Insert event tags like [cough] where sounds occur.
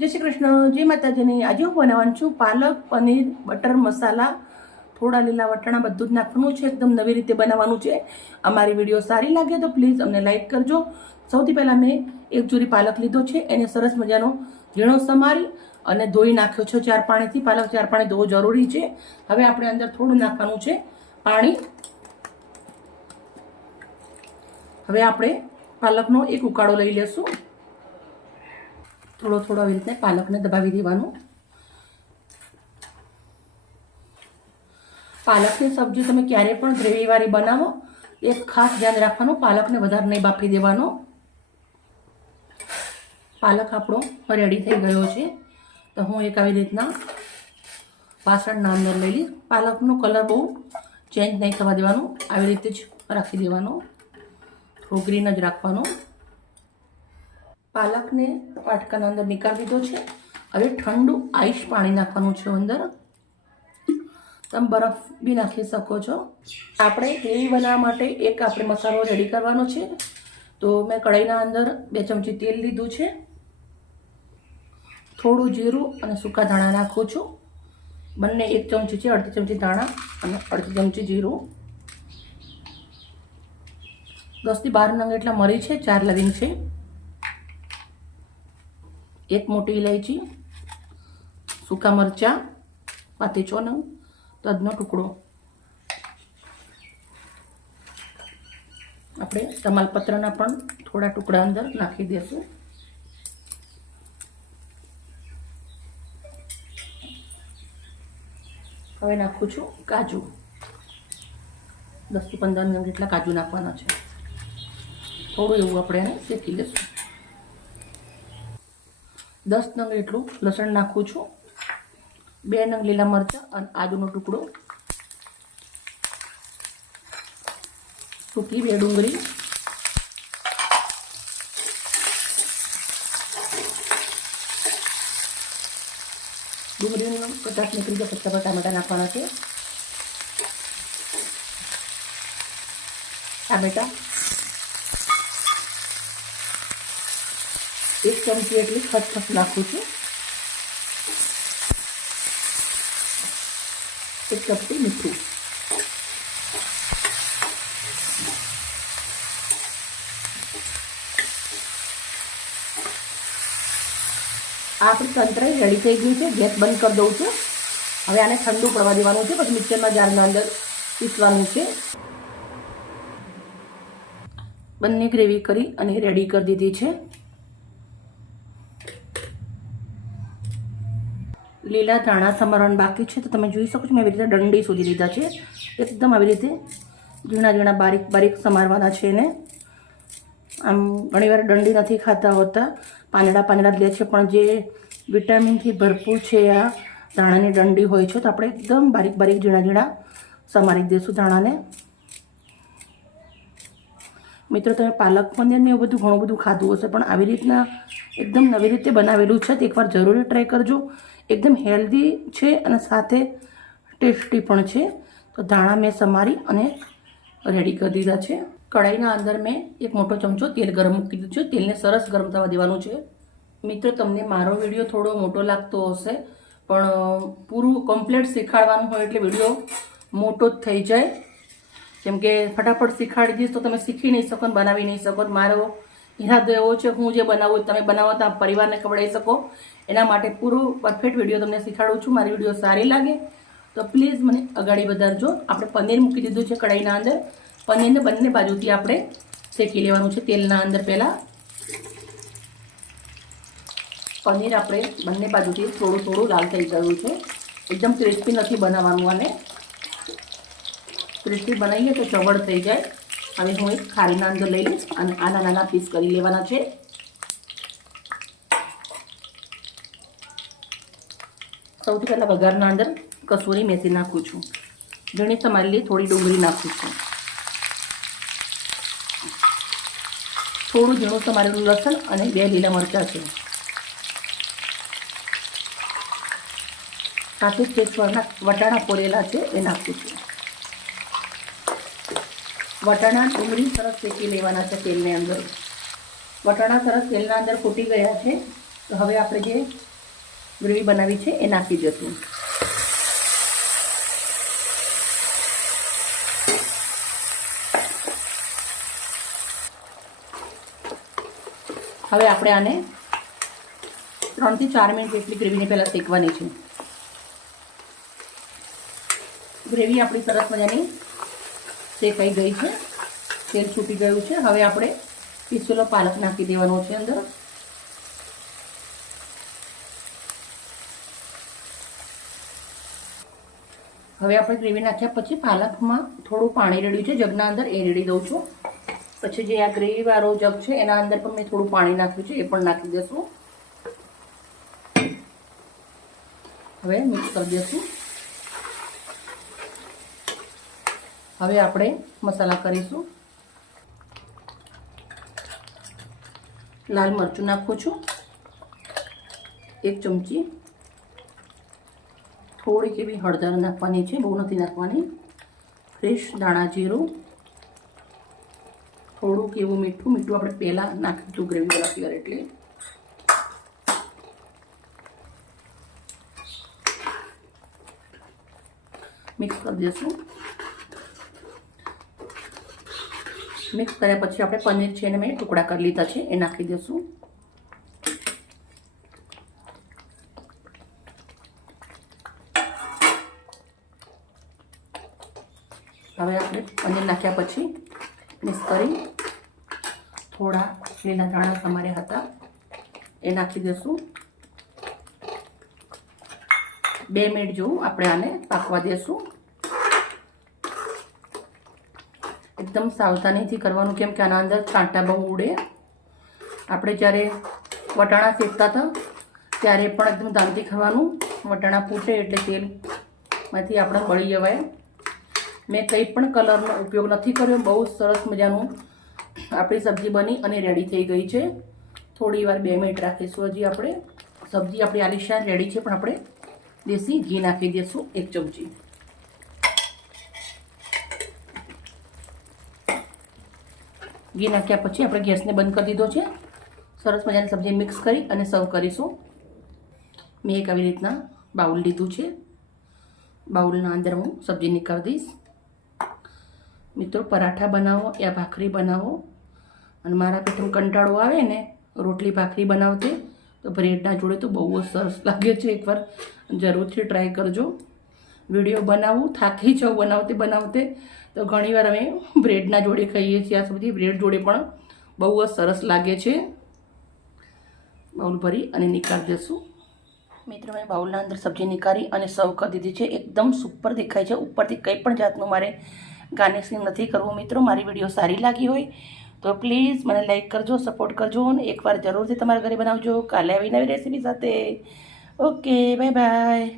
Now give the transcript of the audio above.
જય શ્રી કૃષ્ણ. જય માતાજીની. આજે હું બનાવવાનું છું પાલક, પનીર, બટર મસાલા, થોડા લીલા વટાણા, બધું જ નાખવાનું છે. એકદમ નવી રીતે બનાવવાનું છે. અમારી વીડિયો સારી લાગે તો પ્લીઝ અમને લાઇક કરજો. સૌથી પહેલાં મેં એક જોરી પાલક લીધો છે. એને સરસ મજાનો ઝીણો સમારી અને ધોઈ નાખ્યો છે ચાર પાણીથી. પાલક ચાર પાણી ધોવો જરૂરી છે. હવે આપણે અંદર થોડું નાખવાનું છે પાણી. હવે આપણે પાલકનો એક ઉકાળો લઈ લેશું. થોડો થોડો આવી રીતે પાલકને દબાવી દેવાનું. પાલકની સબ્જી તમે ક્યારે પણ ગ્રેવીવાળી બનાવો એક ખાસ ધ્યાન રાખવાનું, પાલકને વધારે નહીં બાફી દેવાનો. પાલક આપણો રેડી થઈ ગયો છે. તો હું એક આવી રીતના વાસણના અંદર લઈ લઈશ. પાલકનો કલર બહુ ચેન્જ નહીં થવા દેવાનો. આવી રીતે જ રાખી દેવાનો. થોડું ગ્રીન જ રાખવાનું. પાલકને વાટકાના અંદર નીકાળી દીધો છે. હવે ઠંડુ આઈસ પાણી નાખવાનું છે અંદર. તમે બરફ બી નાખી શકો છો. આપણે ગ્રેવી બનાવવા માટે એક આપણે મસાલો રેડી કરવાનો છે. તો મેં કઢાઈના અંદર બે ચમચી તેલ લીધું છે. થોડું જીરું અને સૂકા ધાણા નાખું છું. બંને એક ચમચી છે, અડધી ચમચી ધાણા અને અડધી ચમચી જીરું. દસથી બાર નંગ એટલા મરી છે, ચાર લવિંગ છે. એક મોટી ઇલાયચી સૂકા મરચાં, પાતે નવ તદનો ટુકડો. આપણે તમાલપત્રના પણ થોડા ટુકડા અંદર નાખી દઈશું હવે નાખું છું કાજુ. દસથી પંદર મિનિટ જેટલા કાજુ નાખવાના છે. થોડું એવું આપણે એને શેકી લઈશું દસ નંગ એટલું લસણ નાખું છું. બે નંગ લીલા મરચાં અને આદુનો ટુકડો. સૂકી બે ડુંગળી. ડુંગળીનો કચાશ નીકળી જાય પર ટામેટા નાખવાના છે. ટામેટા એક ચમચી એટલી ખસખસ નાખું છું. એક ચપટી મીઠું. આપણું સંતરાઈ રેડી થઈ ગયું છે. ગેસ બંધ કરી દઉં છું. હવે આને ઠંડુ પડવા દેવાનું છે. પછી મિક્સરના જારના અંદર પીસવાનું છે. બંને ગ્રેવી કરી અને રેડી કરી દીધી છે. લીલા ધાણા સમારવાનું બાકી છે, તો તમે જોઈ શકો છો મેં આવી રીતે દંડી સુધી લીધા છે. એકદમ આવી રીતે ઝીણા ઝીણા બારીક બારીક સમારવાના છે એને. આમ ઘણીવાર દંડી નથી ખાતા હોતા, પાંદડા પાંદડા લે છે, પણ જે વિટામિનથી ભરપૂર છે આ ધાણાની દંડી હોય છે, તો આપણે એકદમ બારીક બારીક ઝીણા ઝીણા સમારી દઈશું ધાણાને. મિત્રો, તમે પાલક પનીર ને એવું બધું ઘણું બધું ખાધું હશે, પણ આવી રીતના એકદમ નવી રીતે બનાવેલું છે, તો એકવાર જરૂરી ટ્રાય કરજો. એકદમ હેલ્ધી છે અને સાથે ટેસ્ટી પણ છે. તો ધાણા મેં સમારી અને રેડી કરી દીધા છે. કઢાઈના અંદર મેં એક મોટો ચમચો તેલ ગરમ મૂકી દીધું છે. તેલને સરસ ગરમ થવા દેવાનું છે. મિત્રો, તમને મારો વીડિયો થોડો મોટો લાગતો હશે, પણ પૂરું કમ્પ્લીટ શીખવાડવાનું હોય એટલે વીડિયો મોટો જ થઈ જાય. કેમ કે ફટાફટ શીખાડી દઈશ તો તમે શીખી નહીં શકો બનાવી નહીં શકો મારો ઈરાદો એવો છે હું જે બનાવું, તમે બનાવો તો પરિવારને ખવડાવી શકો. એના માટે પૂરો પરફેક્ટ વીડિયો તમને શીખવાડું છું. મારી વીડિયો સારી લાગે. તો પ્લીઝ મને અગાડી વધારજો. આપણે પનીર મૂકી દીધું છે કઢાઈના અંદર. પનીરને બંને બાજુથી આપણે શેકી લેવાનું છે તેલના અંદર પહેલાં. પનીર આપણે બંને બાજુથી થોડું થોડું લાલ થઈ ગયું છે. એકદમ ક્રિસ્પી નથી બનાવવાનું અને ક્રિસ્પી બનાવીએ તો ચવડ થઈ જાય. હવે હું એક ખારીના અંદર લઈ લઈશ અને આના નાના પીસ કરી લેવાના છે. સૌથી પહેલાં વઘારના અંદર કસૂરી મેથી નાખું છું. ઘણી સમારેલી થોડી ડુંગળી નાખું છું. થોડું ઝીણું સમારેલું લસણ અને બે લીલા મરચાં છે. સાથે જ વટાણા પોરેલા છે એ નાખું છું. વટાણા ડુંગળી સરસ શેકી લેવાના છે તેલની અંદર. વટાણા સરસ તેલના અંદર ફૂટી ગયા છે. તો હવે આપણે જે ગ્રેવી બનાવી છે એ નાખી દઈશું હવે આપણે આને ત્રણથી ચાર મિનિટ જેટલી ગ્રેવીને પહેલાં શેકવાની છે. ગ્રેવી આપણી સરસ મજાની શેકાઈ ગઈ છે? તેલ છૂટી ગયું છે. હવે આપણે પીસેલો પાલક નાખી દેવાનો છે અંદર. હવે આપણે ગ્રેવી નાખ્યા પછી પાલકમાં થોડું પાણી રેડ્યું છે. જગના અંદર એ રેડી દઉં છું. પછી જે આ ગ્રેવીવાળો જગ છે, એના અંદર પણ મેં થોડું પાણી નાખ્યું છે. એ પણ નાખી દઈશું હવે મિક્સ કરી દઈશું હવે આપણે મસાલા કરીશું. લાલ મરચું નાખું છું. એક ચમચી. થોડીક એવી હળદર નાખવાની છે, બહુ નથી નાખવાની. ફ્રેશ દાણા જીરું. થોડુંક એવું મીઠું મીઠું આપણે પહેલાં નાખ્યું હતું ગ્રેવી બનાવતી એટલે. મિક્સ કરી દઈશું મિક્સ કર્યા પછી આપણે પનીર છે એને મેં ટુકડા કરી લીધા છે, એ નાખી દઈશું. હવે આપણે પનીર નાખ્યા પછી મિક્સ કરી થોડા લીલા ધાણા તમારે હતા, એ નાખી દઈશું. બે મિનિટ જેવું આપણે આને પાકવા દઈશું. એકદમ સાવધાનીથી કરવાનું, કેમ કે આના અંદર કાંટા બહુ ઉડે. આપણે જ્યારે વટાણા શેકતા હતા, ત્યારે પણ એકદમ ધ્યાનથી ખાવાનું વટાણા ફૂટે એટલે તેલમાંથી આપણે બળી જવાય. મેં કંઈ પણ કલરનો ઉપયોગ નથી કર્યો, બહુ સરસ મજાનું આપણી સબ્જી બની અને રેડી થઈ ગઈ છે. થોડી વાર બે મિનિટ રાખીશું હજી આપણે. સબ્જી આપણી આલિશાન રેડી છે, પણ આપણે દેશી ઘી નાખી દઈશું એક ચમચી. ઘી નાખ્યા પછી આપણે ગેસને બંધ કરી દીધો છે. સરસ મજાની સબ્જી મિક્સ કરી અને સર્વ કરીશું. મેં એક આવી રીતના બાઉલ લીધું છે. બાઉલના અંદર હું સબ્જી નીકાળી દઈશ. મિત્રો, પરાઠા બનાવો યા ભાખરી બનાવો. અને મારા પેટમાં કંટાળો આવે ને, રોટલી ભાખરી બનાવતે, તો બ્રેડના જોડે તો બહુ જ સરસ [laughs] લાગે છે એકવાર. જરૂરથી ટ્રાય કરજો. વીડિયો બનાવું, થાકી જાઉં બનાવતે બનાવતે. તો ઘણીવાર અમે બ્રેડના જોડે ખાઈએ છીએ. આ સુધી બ્રેડ જોડે પણ બહુ જ સરસ લાગે છે. બાઉલ ભરી અને નીકાળી દેશું મિત્રો, મેં બાઉલના અંદર સબ્જી નીકાળી અને સર્વ કરી દીધી છે. એકદમ સુપર દેખાય છે. ઉપરથી કંઈ પણ જાતનું મારે ગાર્નિશિંગ નથી કરવું. મિત્રો, મારી વીડિયો સારી લાગી હોય તો પ્લીઝ મને લાઈક કરજો, સપોર્ટ કરજો અને એકવાર જરૂરથી તમારા ઘરે બનાવજો. કાલે આવી નવી રેસીપી સાથે. Okay, bye bye.